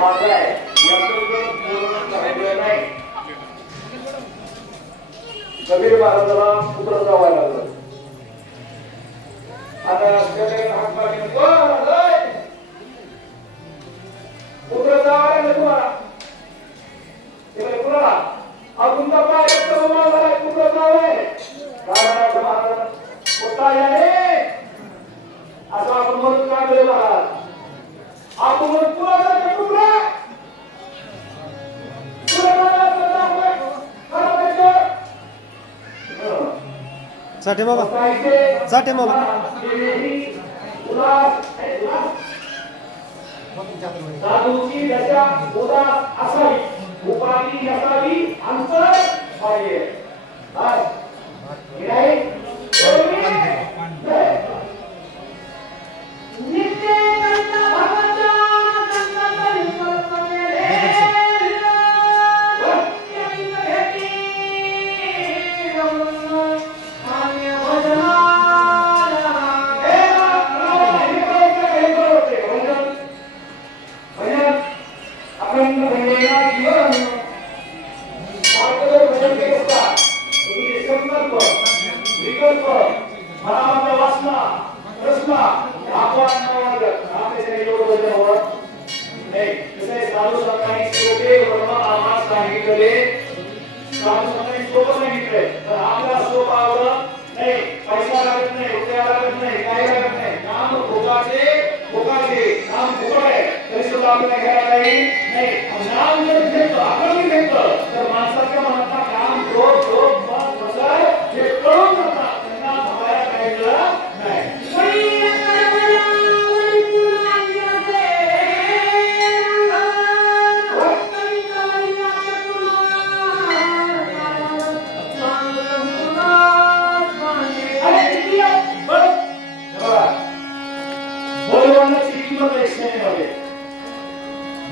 माझा आहे याकडे पूर्ण राहिलेलं नाही. कबीर महाराजाला पुत्र जावायला लागलं. आता हात मागे पुत्र जावायला तुम्हाला कुणाला तुमचा पाय झालाय पुत्र जावय काय म्हणायचं महाराज पुत्र याने असं आपण म्हणून काय केलं महाराज आपण म्हणून पुराचा पुत्र साठे बाबा साठे बाबा साधूची दशा उदास असावी उपाधी नसावी अंतर पाहिजे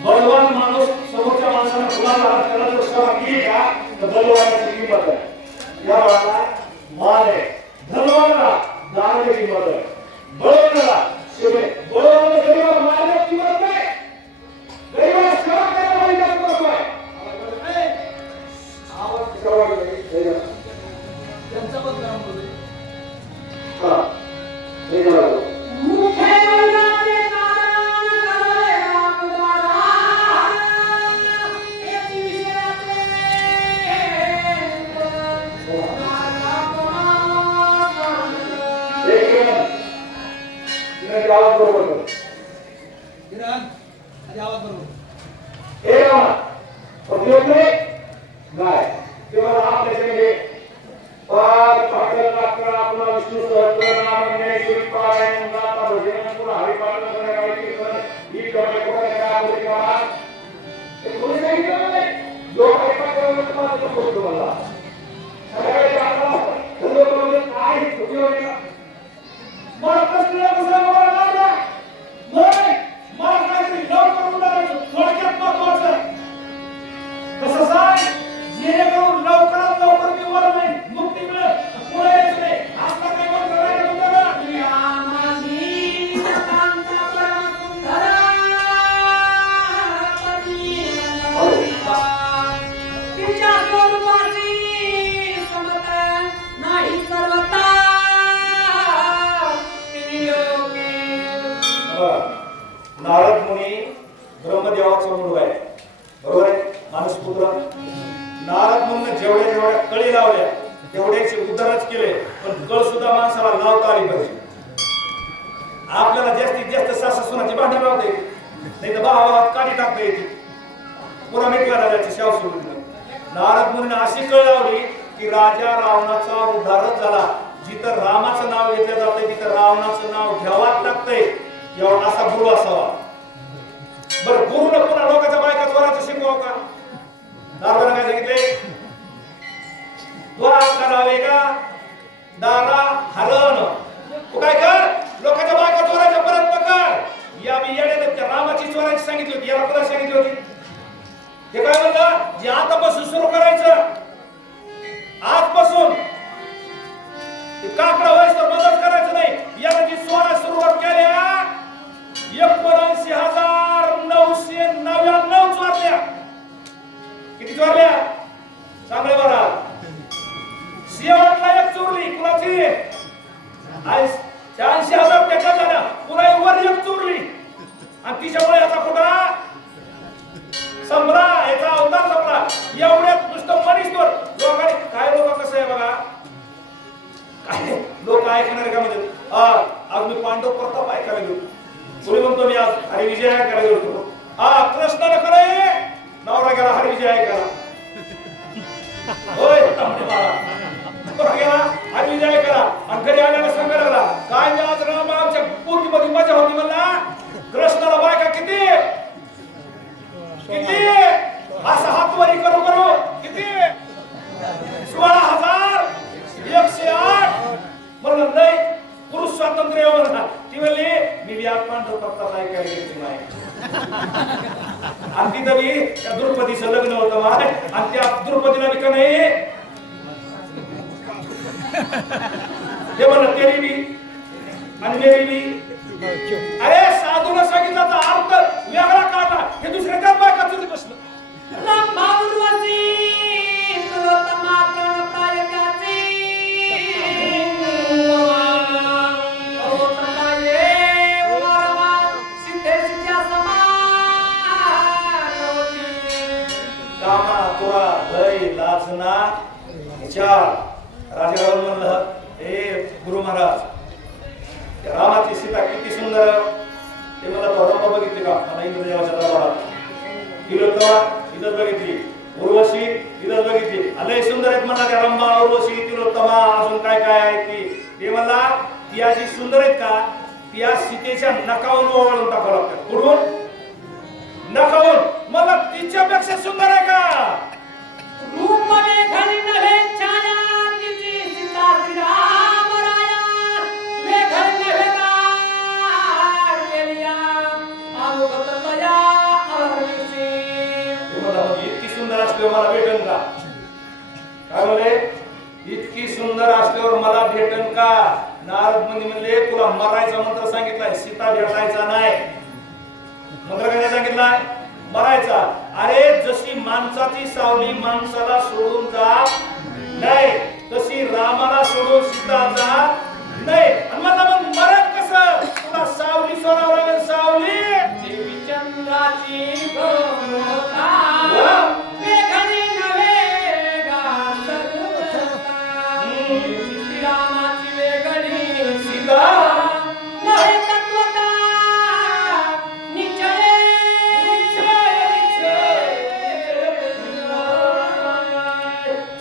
बलवान माणूस समोरच्या माणसाला फुलाला हात करायला सेवा केली का तर बलवानाची किंमत आहे. या बाळाला मान आहे धनवानाला दानाची किंमत आहे बळवानाला शिवे बळवानाला गरीबाला मारण्याची किंमत नाही गरीबाला सेवा करायला पाहिजे किंमत आहे. आवाज सेवा केली त्यांचा पण काम होते हा हे झालं आवाज बरोबर आवाज बरोबर हे नाही तेव्हा आपल्याकडे पाच पाठक लागतात आपला विष्णू सहस्त्रनाम ज्ञानेश्वरी पारायण गाथा भजन पुन्हा हरिपाठ करायची ही करणे एक कोणी सांगितलं नाही जो हरिपाठ करायला तुम्हाला तो बोलतो मला सगळ्याकडे आपला धंदो करून काय उपयोग आहे मला कसं जेणेकरून लवकरात लवकर मी वर नाही मुक्ती मिळेल पुढे यायचं नाही आपला काही वर करायला नारद मुनी ब्रह्मदेवाचा मुलगा आहे बरोबर आहे माणूस पुत्र नारद मुनीने जेवढ्या जेवढ्या कळी लावल्या तेवढ्याचे उद्धारच केले पण कळ सुद्धा माणसाला लावता आली पाहिजे. आपल्याला जास्तीत जास्त सासू सुनाची भांडी लावता येते नाही तर भावात काठी टाकता येते पुन्हा मिटला राजाची शाव सोडून. नारद मुनीने अशी कळ लावली की राजा रावणाचा उद्धारच झाला. जिथं रामाचं नाव घेतलं जातंय तिथं रावणाचं नाव घ्यावाच लागतंय एवढा असा गुरु असावा. बरं गुरुनं पुन्हा लोकांच्या बायका स्वराचं शिकवावं का? नारदानं काय सांगितले द्वार करावे का दारा हरण तू काय कर लोकांच्या बायका चोरायचा प्रयत्न कर. या मी येण्याने त्या रामाची चोरायची सांगितली होती याला कोणाला सांगितली होती हे काय म्हणलं जे आतापासून सुरू करायचं आजपासून काकडा व्हायचं तर मदत करायचं नाही. याला जी सोळा सुरुवात केल्या 79,999 चोरल्या चांगले बरा शेवटला एक चोरली कुणाची आज 80,000 त्याच्या झाल्या पुन्हा वर एक चोरली आणि तिच्यामुळे याचा कुठला संभ्रा याचा अवतार संभ्रा एवढ्यात नुसतं मनीष तोर लोकांनी काय लोक कसं आहे बघा काय लोक ऐकणार का म्हणजे आज मी पांडव प्रताप ऐकायला गेलो कोणी म्हणतो मी आज हरिविजय ऐकायला गेलो कृष्णाने खरे नवरा गेला हरिविजय ऐकायला होय तांबडी बाळा गेला हरिविजय ऐकायला आणि घरी आल्याला सांगायला लागला काय मी आज राम आमच्या पोटीमध्ये मजा होती म्हणला कृष्णाला बायका किती किती असं हातवारी करू करू किती 16,108 म्हणलं नाही पुरुष स्वातंत्र्य म्हणा ती म्हणली मी व्याज पांढर पत्ता ऐकायला गेली नाही आणि तिथं मी त्या द्रौपदीचं लग्न होतं माय आणि त्या द्रौपदीला मी का नाही हे म्हणलं तेरी बी आणि मेरी बी अरे साधूला सांगितलं तर अर्थ वेगळा काढला हे दुसऱ्या त्या बायका तुझी बसलं राजाराव म्हणलं हे गुरु महाराज रामाची सीता किती सुंदर ते मला तो बघितली का मला इंद्रदेवाच्या दरबारात गेलो तेव्हा इथंच बघितली उर्वशी इथंच बघितली लय सुंदर आहेत म्हणला त्या रंभा उर्वशी तिलोत्तमा अजून काय काय आहे ते म्हणला ती अशी सुंदर आहेत का ती या सीतेच्या नकावून ओवाळून टाकावं लागतं कुठून नकावून मला तिच्यापेक्षा सुंदर आहे का रूपने घरी नव्हे छाया तिची सीता श्रीराम राया वे घर नव्हे गेलिया अनुगत तया अरविशी मला इतकी सुंदर असल्यावर मला भेटन का काय म्हणे इतकी सुंदर असल्यावर मला भेटन का नारद मुनी म्हणले तुला मरायचा मंत्र सांगितलाय सीता भेटायचा नाही मंत्र काय सांगितलाय मरायचा अरे जशी माणसाची सावली माणसाला सोडून जात नाही तशी रामाला सोडून सीता जात नाही आणि मग मरण कसं तुला सावली सोडावं लागेल सावली देवी चंद्राची भ्रमता मेघनी नव्हे गा सर्वता श्रीरामाची वेगळी सीता नव्हे तत्वता निचळे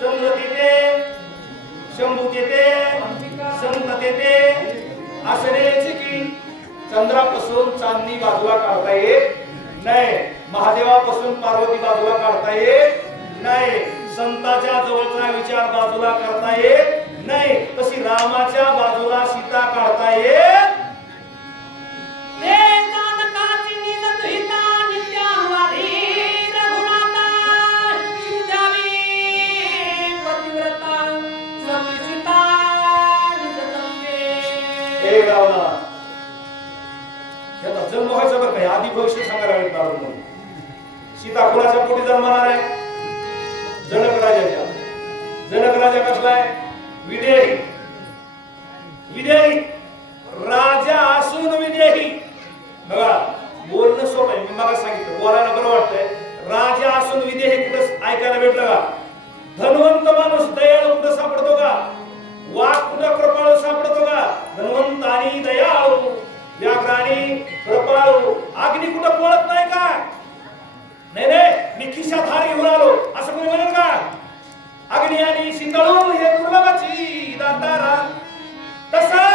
चंद्र देते शंभू देते संत देते असण्याची की चंद्रापासून चांदणी बाजूला काढता येत नाही महादेवापासून पार्वती बाजूला काढता येत नाही संताच्या जवळचा विचार बाजूला करता येत नाही तशी रामाच्या बाजूला सीता काढता येत जन्म व्हायचा बरं का आधी भविष्य सांगायला लागेल सीता कुणाच्या पोटी जन्मणार आहे जनक राजाच्या जनक राजा कसला आहे विदेही विदेही राजा असून विदेही बघा बोलणं सोपं आहे मी मला सांगितलं बोलायला बरं वाटतंय राजा असून विदेही कुठं ऐकायला भेटलं का धनवंत माणूस दयाळू कुठं सापडतो का वाघ कुठं कृपाळू सापडतो का धनवंत आणि दयाळू व्याघ्राणी कृपाळू अग्नी कुठं पळत नाही का नाही नाही मी खिशात हार घेऊन आलो असं कोणी म्हणेल का अग्नी आणि शीतळू हे दुर्लभाची दातारा तसा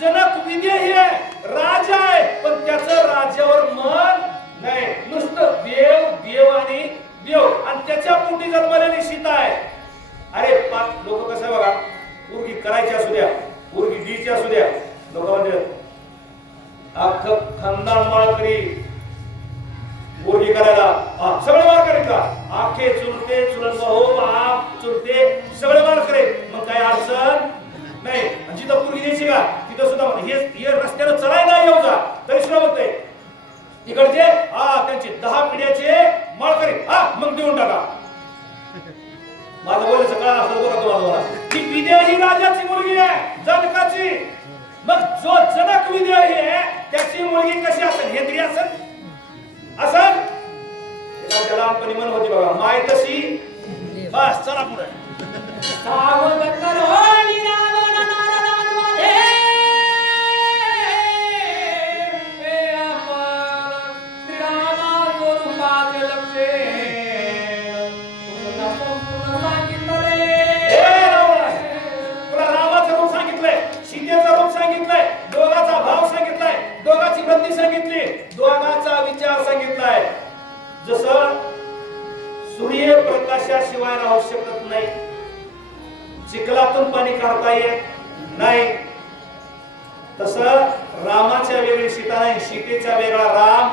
जनक विदेही आहे राजा आहे पण त्याचं राज्यावर मन नाही नुसतं देव देव आणि देव आणि त्याच्या पोटी जन्मलेली सीता आहे अरे लोक कसं बघा पोरगी करायची असू द्या पोरगी द्यायची असू द्या लोक म्हणतात अख्खं खानदान माळकरी पोरगी करायला सगळे माळकरी का आखे चुलते चुलत भाऊ बाप चुलते सगळे माळकरी मग काय अडचण नाही जिथं पोरगी द्यायची का तिथं सुद्धा हे रस्त्यानं चलायला येऊ का तरी सुद्धा म्हणते तिकडचे त्यांचे 10 पिढ्याचे माळकरी मग देऊन टाका माझं बोलायचं कळलं असलं बघा तुम्हाला मला. ती विद्या ही राजाची मुलगी आहे, जनकाची. मग जो जनक विद्या आहे त्याची मुलगी कशी असेल? हेद्री असेल असेल. एका लहानपणी म्हण होती बघा, माय तशी. बस चला पुढे. सावध करो निरावण नारदांमध्ये आपण श्रीरामाच्या लक्षे तुला संपूर्ण सांगितले. ए रावण, तुला रामाचं रूप सांगितलंय, सीतेचं रूप सांगितलंय, दोघाचा भाव सांगितलाय, दोघाची वृत्ती सांगितली, दोघाचा विचार सांगितलाय. जसं सूर्य प्रकाशाशिवाय राहू शकत नाही, चिखलातून पाणी काढता येत नाही, तसं रामाच्या वेगळी सीता नाही, सीतेच्या वेगळा राम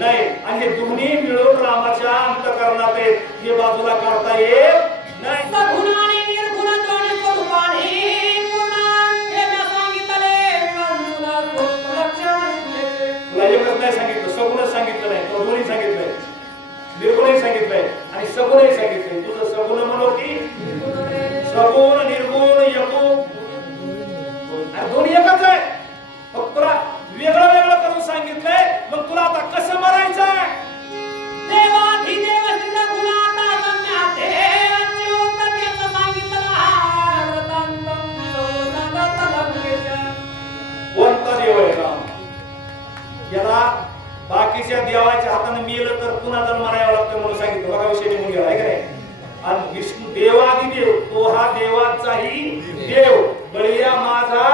नाही. आणि हे दोन्ही मिळून रामाच्या अंतःकरणात आहेत, हे बाजूला काढता येत नाही. सगुण आणि निर्गुण दोन्ही स्वरूपाने पूर्ण हे मी सांगितले. विवंतुला स्वरूप लक्षण तुला एकच नाही सांगितलं, सगुणच सांगितलं नाही, तो दोन्ही सांगितलंय, निर्गुणही सांगितलंय आणि सगुणही सांगितलंय. तुझं सगुण म्हणो की सगुण, निर्गुण, यगुण आणि दोन्ही एकच आहे. फक्त तुला वेगळं वेगळं करून सांगितलंय. मग तुला आता कसं मरायचंय? देवाधिदेव श्रीरघुनाथा सम्याते अच्युत त्याचं सांगितलं वृत्तांतम सोनदत्तलंकेश. कोणता देव आहे राम? याला बाकीच्या देवाच्या हाताने मेलं तर पुन्हा जर मरायला लागतं म्हणून सांगितलं. बघा विषय निघून गेला आहे का नाही? आणि विष्णू देवादिदेव, तो हा देवाचाही देव, बळीया माझा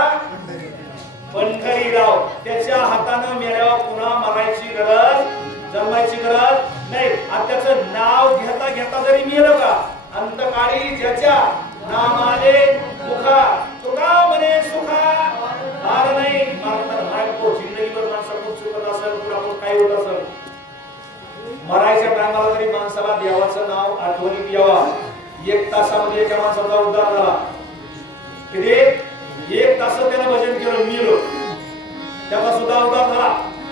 पंढरीराव, त्याच्या हाताने मेल्यावर पुन्हा मरायची गरज, जन्मायची गरज नाही. आणि त्याचं नाव घेता घेता जरी मेलं का, अंतकाळी ज्याच्या नामाले मुखा तुका म्हणे सुखा मार नाही. मारणार मायको जिंदगीभर माणसाला खूप चुकत असेल, पुढे काही होत असेल, मरायच्या टायमाला तरी माणसाला देवाचं नाव आठवणीत यावा. 1 तासामध्ये एका माणसाचा उद्धार झाला. किती? 1 तास त्यानं भजन केलं, मिळलो, त्याचा सुद्धा उद्धार झाला.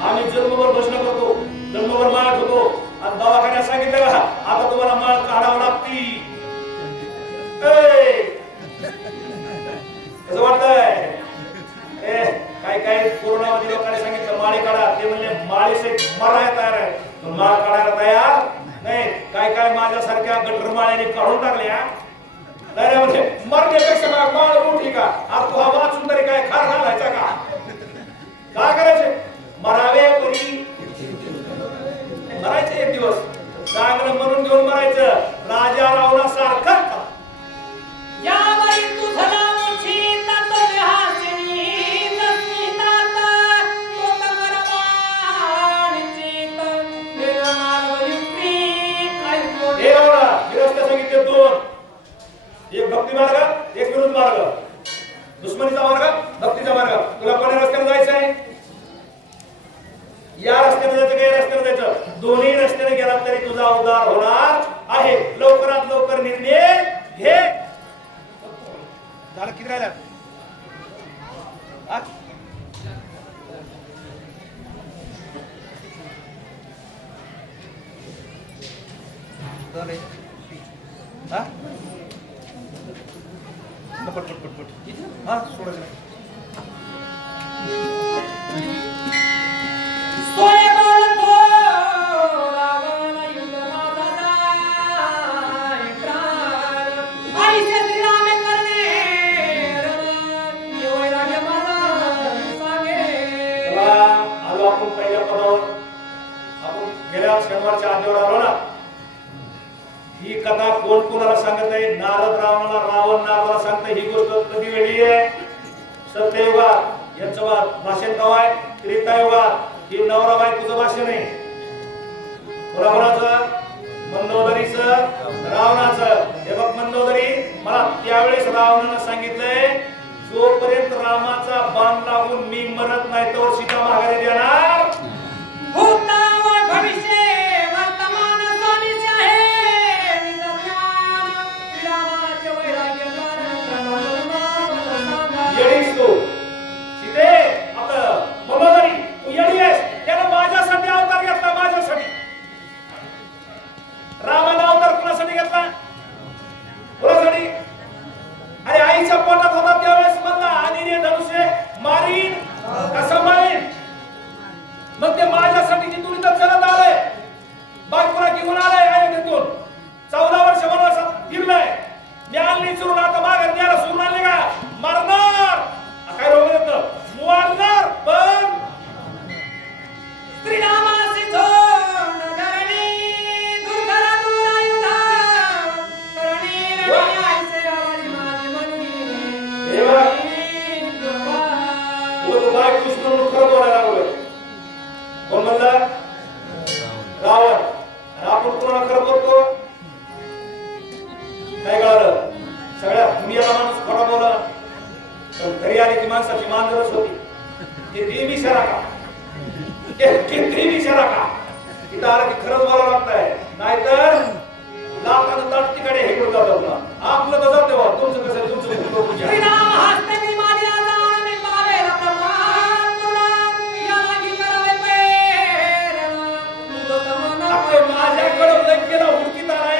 आम्ही जन्मभर भजन करतो, जन्मभर माळ होतो आणि दवाखान्यात सांगितलं का आता तुम्हाला माळ काढावं लागती. कसं वाटतंय? काय काय कोरोनामध्ये लोकांनी सांगितलं माळी काढा, ते म्हणले माळीचे मरायला तयार आहे, पण माळ काढायला तयार नाही. काय काय माझ्यासारख्या गटर माळ्याने काढून टाकल्या. नाही म्हणजे मरण्यापेक्षा माळ मोठी का, आज तू हा वाचून तरी काय खार घालायचा का? काय करायचे? मरावे परी मरायचे एक दिवस, चांगलं म्हणून घेऊन मरायचं. राजा रावणासारखं यावरी तुझं नाव चिंतात हासिनी नसतात तोत करवाण चित निर्माण युक्ती ऐकून. हे रावणा, मी रस्ते सांगितले 2, एक भक्ती मार्ग, एक विरुद्ध मार्ग. दुश्मनीचा मार्ग, भक्तीचा मार्ग. तुला कोण्या रस्त्याने जायचं आहे? या रस्त्याने जायचं का या रस्त्याने जायचं? दोन्ही रस्त्याने गेला तरी तुझा उद्धार होणार आहे. लवकरात लवकर निर्णय घे. झालं किती राहिलं? हा सोडायचं नाही. सोय बोलतो रावण युद्ध माझा प्राण आईचे श्रीरामे करणे रण वैराग्य मला सांगे. चला, आलो आपण पहिल्या पदावर. आपण गेल्या शनिवारच्या आठवड्यावर आलो ना. ही कथा कोण कोणाला सांगत आहे? नारद रावणाला, रावण नारदाला सांगते. ही गोष्ट कधी वेळी आहे? सत्ययुगात. याचं भाषण केव्हा आहे? त्रेतायुगात. ही नवरा बायकोचं भाषण आहे. कोणाचं? मंदोदरीचं, रावणाचं. हे बघ मंदोदरी, मला त्यावेळेस रावणानं सांगितलंय जोपर्यंत रामाचा बाण लागून मी मरत नाही तोवर सीता माघारी देणार. भूत व भविष्य वर्तमान स्वामीचे आहे निजज्ञान श्रीरामाचे वैराग्य येडीस तू सीते, आता मंदोदरी तू येडी आहेस. त्यानं माझ्यासाठी अवतार घेतला, माझ्यासाठी. रामाने अवतार कुणासाठी घेतला? मग ते माझ्यासाठी की तुम्ही तर चलत आले बायकोला घेऊन आलाय अयोध्येतून 14 वर्ष वनवासात फिरलाय मी आणली चुरून आता मागे न्यायला सोडून आणले का मरणार काय रोग येतं मुवाडणार पण श्रीरामासी झोंड धरणी दुर्धरा दुरायुधा करणी रणी आयसे आवडी माझी मनगी देवा वो तो बाय कृष्ण खरं बोलायला लागलोय कोण म्हणला रावण आणि आपण कोणाला खरं बोलतो काय कळालं सगळ्या दुनियाला माणूस खोटा बोला पण घरी आली की माणसाची मांजरच होती ते देवी शरा का किती विचारा का तिथं आलं की खरंच बोलावं लागतंय नाहीतर लाखानं ताट तिकडे हे करून जातात ना आपलं तर जाते तुमचं कसं तुमचं श्रीराम हस्ते मी माझी आजान मी पावेला प्रमाण पुन्हा याला की करावे पेरण मुदत मन आपण माझ्याकडे लग गेला हुडकीत आलाय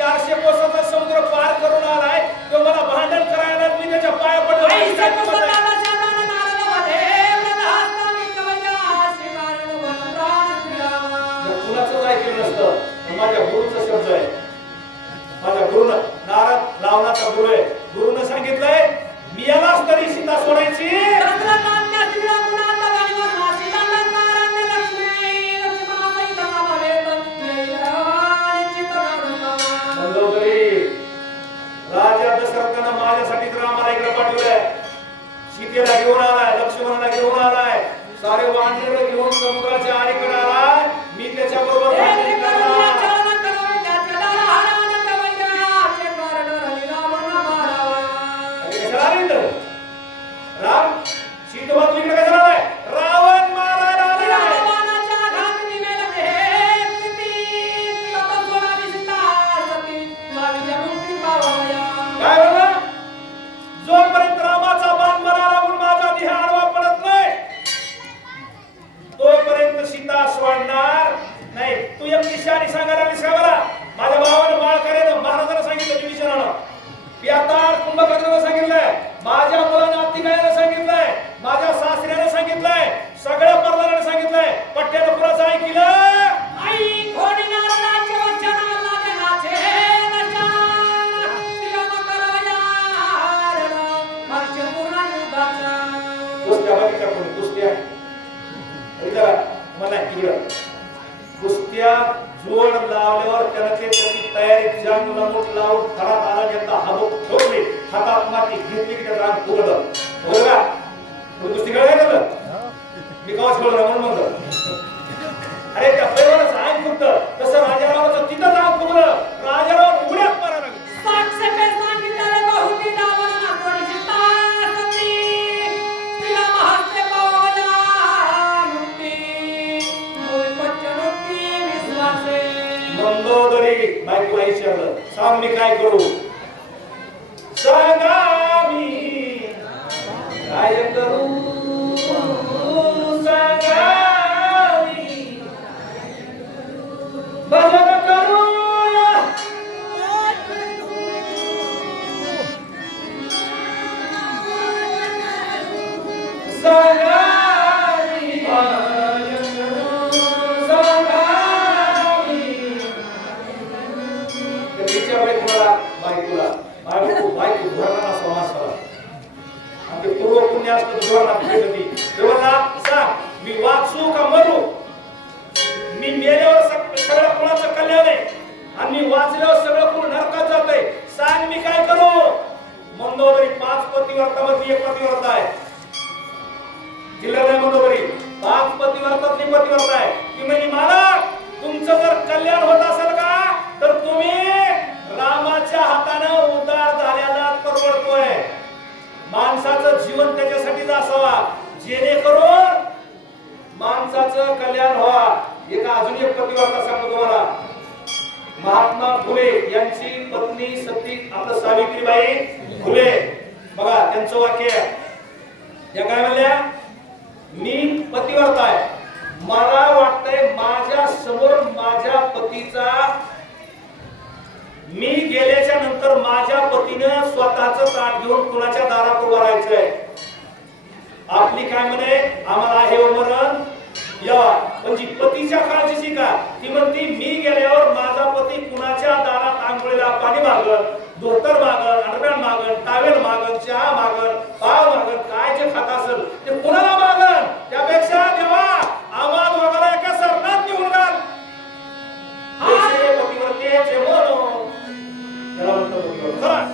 400 कोसाचा समुद्र पार करून आलाय तो मला भांडण करायला मी त्याच्या पाया पडलो ऐसा पुस्तकाला शादान नारद मध्ये प्रधास्ता मी कवया श्रीकारण वन प्राण श्रीराम कुणाचं ऐकलं नसतं पण माझ्या गुरुचा शब्द आहे माझ्या गुरुनं नारद लावण्याचा गुरु आहे गुरुनं सांगितलंय मी यालाच तरी सीता सोडायची दशरथान्य श्रीरा गुणांत गाणीवर नासी दंडकारण्य लक्ष्मी लक्ष्मणासहित समावेत निश्चित गाणं मंदोदरी राजा दशरथानं माझ्यासाठी रामाला इकडे पाठवलंय सीतेला घेऊन आलाय लक्ष्मणाला घेऊन आलाय सारे वानर घेऊन समुद्राच्या अलीकडे आलाय मी त्याच्या बरोबर राम सीता इकडे काय झालाय रावण मारायला आलाय काय बघा जोपर्यंत रामाचा बाण मला लागून माझा देह आडवा पडत नाही तोपर्यंत सीता सोडणार नाही तू एक निशाणी सांगायला लागलीस का मला माझ्या भावानं बाळ करेन महाराजांना सांगितलं विचारानं पियाताळ कुंभकर्णानं सांगितलंय माझ्या मुलानं अत्तिकायानं सांगितलंय माझ्या सासऱ्यानं सांगितलंय सगळ्या परदारानं सांगितलंय पट्ट्यानं कुणाचं ऐकलं आई घोडी नारदाचे वचन लागे नाचे नचान प्रियम करवयार हर्ष पूर्ण युद्धाचा कुस्त्या बघितल्या कोणी कुस्त्या इथं मला इकडं कुस्त्या जोड लावल्यावर त्यानं त्याची तयारी जंग नमूट लावून खरात आला घेता हाबूक ठेवली हातात माती घेतली की त्याचं अंग फुगलं बरोबर का कुस्ती खेळ काय झालं मी कवाच खेळलो म्हणून म्हणलं अरे त्या पैलवानाचं अंग फुगतं तसं राजारावाचं तिथंच अंग फुगलं राजाराव उड्यात मारा लागला साक्ष पे सांगितले बहुती दावन नाकोडी चिता सती तिला महस्ते पावला मुक्ती मूळ पच्चनोक्ती विश्वासे मंदोदरी बायकोला विचारलं सांग मी काय करू सांगा मी काय करू सांगा मी भजन करू सांगा मी भजन करू सांगा विचारले तुम्हाला बायकोला बायको धोरणाला समास करा आणि पूर्व पुण्य असतं धोरणा भेटती तेव्हा सांग मी वाचू का मरू मी मेल्यावर सगळं कोणाचं कल्याण आहे आणि मी वाचल्यावर सगळं कोण नरकात जातंय सांग मी काय करू मंदोदरी 5 पतिव्रतामध्ये एक पतिव्रता आहे जिल्ह्याला मंदोदरी 5 पतिव्रतातली पतिव्रता आहे ती म्हणजे मालक तुमचं जर कल्याण होत असेल का तर तुम्ही रामाच्या हाताने उद्धार झाल्याला परवडतोय माणसाचं जीवन त्याच्यासाठीच असावा जेणेकरून माणसाचं कल्याण व्हावा एका अजून एक पतिव्रता सांगतो तुम्हाला महात्मा फुले यांची पत्नी सती आपलं सावित्रीबाई फुले बघा त्यांचं वाक्य या काय म्हणल्या मी पतिव्रता आहे मला वाटतंय माझ्या समोर माझ्या पतीचा मी गेल्याच्या नंतर माझ्या पतीनं स्वतःचं ताट घेऊन कुणाच्या दारात उभं राहायचंय आपली काय म्हणे आम्हाला आहे मरण यावा. पण जी पतीच्या काळजीची का ती म्हणती मी गेल्यावर माझा पती कुणाच्या दारात आंघोळीला पाणी मागल, धोतर मागल, अंडरपॅन्ट मागल, टावेल मागल, चहा मागल, पाव मागल, काय जे खात असेल ते कुणाला मागल. त्यापेक्षा देवा आम्हा दोघांना एका सरणात निवडून घाल. जैसे पतिव्रतेचे मनो. त्याला म्हणतो पतिव्रत. चला.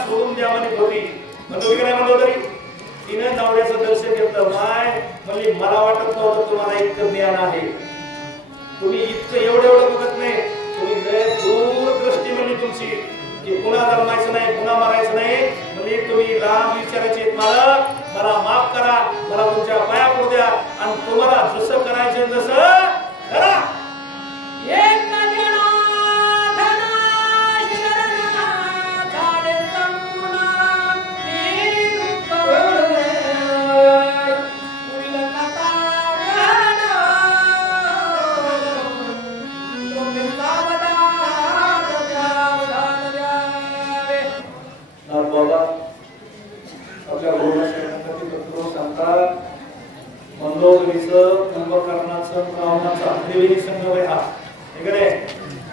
सोडून द्या म्हणे होती म्हणतो की नाही म्हणतो तरी तिने नवऱ्याचं दर्शन घेतलं. माय म्हणजे मला वाटत नव्हतं तुम्हाला इतकं ज्ञान आहे. तुम्ही इतकं एवढं बघत नाही. तुम्ही लय दूरदृष्टी म्हणजे तुमची की पुन्हा जन्मायचं नाही, पुन्हा मारायचं नाही. म्हणजे तुम्ही लांब विचारायचे मला माफ करा, मला तुमच्या पाया पडू द्या आणि तुम्हाला जसं करायचं तसं करा.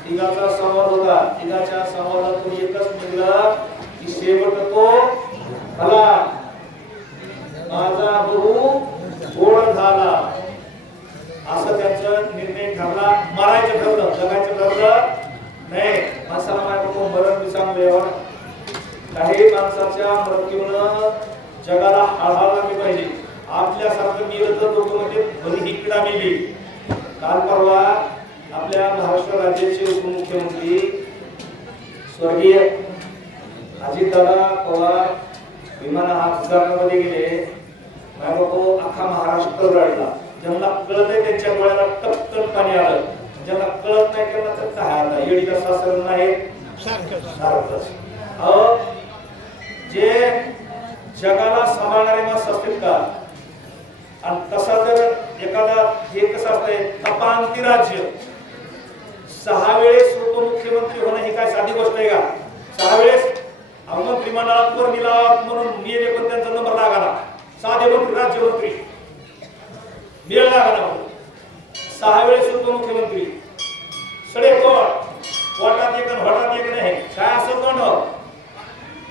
तिघाचा संवाद होता. तिघाच्या संवादातून एकच निघाला की शेवट तो मला माझा बहू गोड झाला असं त्यांचा निर्णय ठरला. मारायचं ठरलं, जगायचं ठरलं नाही. माणसाला माहिती मरण बी चांगलं. काही माणसाच्या मृत्यूनं जगाला हाळहाळ लागली पाहिजे. आपल्यासारखं मिळत लोक म्हणजे भली ही पिढा मिली. काल परवा आपल्या महाराष्ट्र राज्याचे उपमुख्यमंत्री स्वर्गीय अजितदादा पवार विमानात उतरण्यामध्ये गेले. तो अख्खा महाराष्ट्र रडला. ज्यांना कळत आहे त्यांच्या डोळ्याला टपकन पाणी आलं. ज्यांना कळत नाही त्यांना तर काय आता येडीला सासर नाही सारखंच. जे जगाला सांभाळणारे माणसं असतील का आणि तसा जर एखादा हे कसं असतंय तपांती राज्य 6 वेळेस उपमुख्यमंत्री होणं ही काय साधी गोष्ट आहे का? 6 वेळेस मंत्रिमंडळात वर निलावात म्हणून गेले पण त्यांचा नंबर लागला. साधे मंत्री राज्यमंत्री मेळ लागला. 6 वेळेस उपमुख्यमंत्री सडेकोट वाटात एक हटात एक नाही. काय असं कोण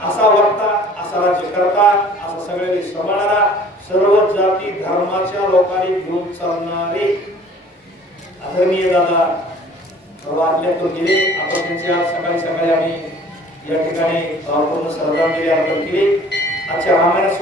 असा वाटता, असा राज्य करता, असा सगळे सांभाळणारा, सर्व जाती धर्माच्या लोकांनी घेऊन चालणारे आदरणीय दादा आपल्याकडून गेले. आपण त्यांचे आज सकाळी आम्ही या ठिकाणी भावपूर्ण श्रद्धांजली अर्पण केली. आजच्या रामायणात